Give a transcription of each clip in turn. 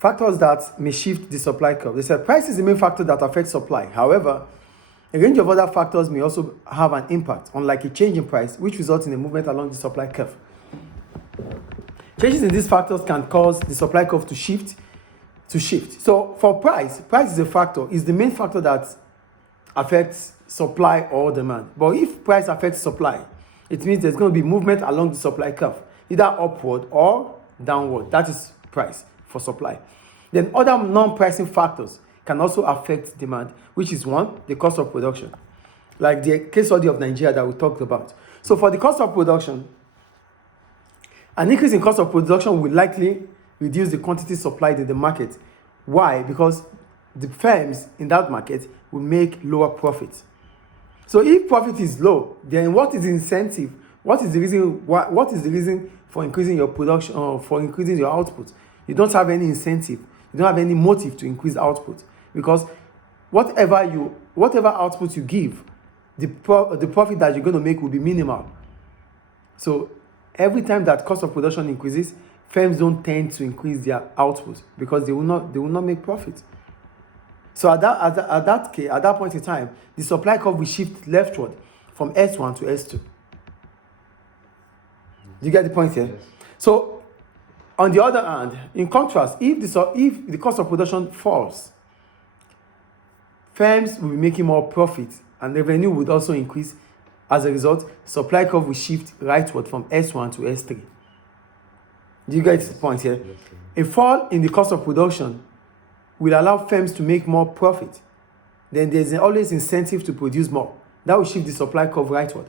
Factors that may shift the supply curve. They said price is the main factor that affects supply. However, a range of other factors may also have an impact, unlike a change in price, which results in a movement along the supply curve. Changes in these factors can cause the supply curve to shift. So for price is a factor, is the main factor that affects supply or demand. But if price affects supply, it means there's going to be movement along the supply curve, either upward or downward. That is price for supply. Then other non-pricing factors can also affect demand, which is one, the cost of production, like the case study of Nigeria that we talked about. So for the cost of production, an increase in cost of production will likely reduce the quantity supplied in the market. Why? Because the firms in that market will make lower profits. So if profit is low, then what is the incentive? What is the reason for increasing your production or for increasing your output? You don't have any incentive. You don't have any motive to increase output, because whatever output you give, the profit that you're going to make will be minimal. So every time that cost of production increases, firms don't tend to increase their output because they will not make profit. So at that point in time, the supply curve will shift leftward from S1 to S2. Do you get the point here? Yes. So on the other hand, in contrast, if the cost of production falls, firms will be making more profit and revenue would also increase. As a result, supply curve will shift rightward from S1 to S3. Do you get the point here? Yes. A fall in the cost of production will allow firms to make more profit. Then there's always incentive to produce more. That will shift the supply curve rightward.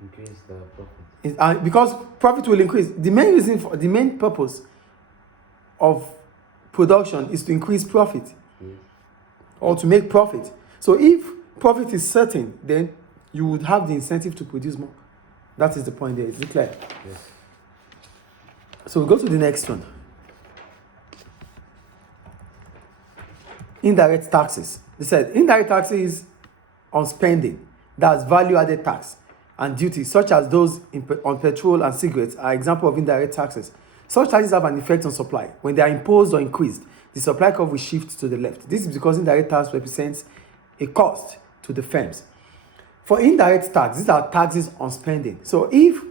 Increase the profit. Because profit will increase. The main purpose of production is to increase profit. Yes. Or to make profit. So if profit is certain, then you would have the incentive to produce more. That is the point there. Is it clear? Yes. So we go to the next one. Indirect taxes. They said indirect taxes on spending, that's value-added tax, and duties such as those on petrol and cigarettes are examples of indirect taxes. Such taxes have an effect on supply. When they are imposed or increased, the supply curve will shift to the left. This is because indirect tax represents a cost to the firms. For indirect tax, these are taxes on spending. So if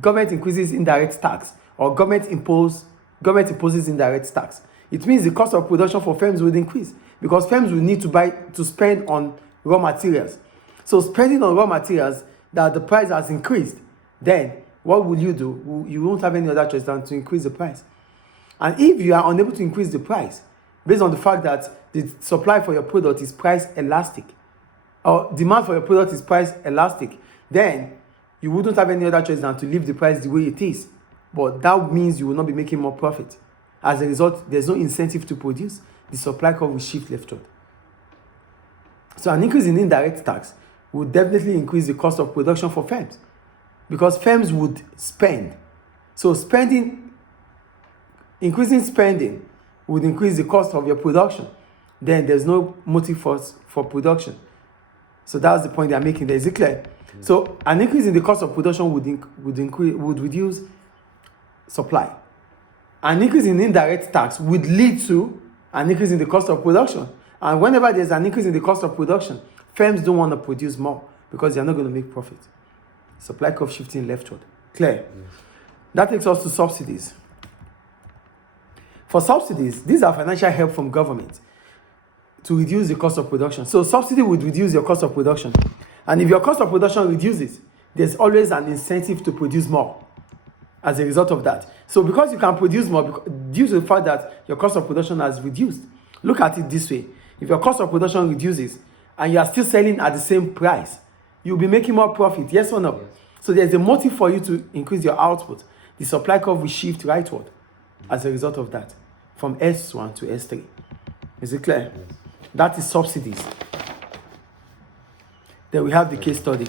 government increases indirect tax or government imposes indirect tax, it means the cost of production for firms will increase because firms will need to spend on raw materials. So spending on raw materials that the price has increased, then what will you do? You won't have any other choice than to increase the price. And if you are unable to increase the price based on the fact that the supply for your product is price elastic, or demand for your product is price elastic, then you wouldn't have any other choice than to leave the price the way it is. But that means you will not be making more profit. As a result, there's no incentive to produce. The supply curve will shift leftward. So an increase in indirect tax would definitely increase the cost of production for firms because firms would spend. So increasing spending would increase the cost of your production. Then there's no motive for production. So that's the point they're making there. Is it clear? Mm-hmm. So an increase in the cost of production would reduce supply. An increase in indirect tax would lead to an increase in the cost of production. And whenever there's an increase in the cost of production, firms don't want to produce more because they're not going to make profit. Supply curve shifting leftward. Clear? Yes. That takes us to subsidies. For subsidies, these are financial help from government to reduce the cost of production. So subsidy would reduce your cost of production. And if your cost of production reduces, there's always an incentive to produce more as a result of that. So because you can produce more, due to the fact that your cost of production has reduced, look at it this way. If your cost of production reduces and you are still selling at the same price, you'll be making more profit, yes or no? Yes. So there's a motive for you to increase your output. The supply curve will shift rightward as a result of that, from S1 to S3. Is it clear? Yes. That is subsidies. Then we have the case study.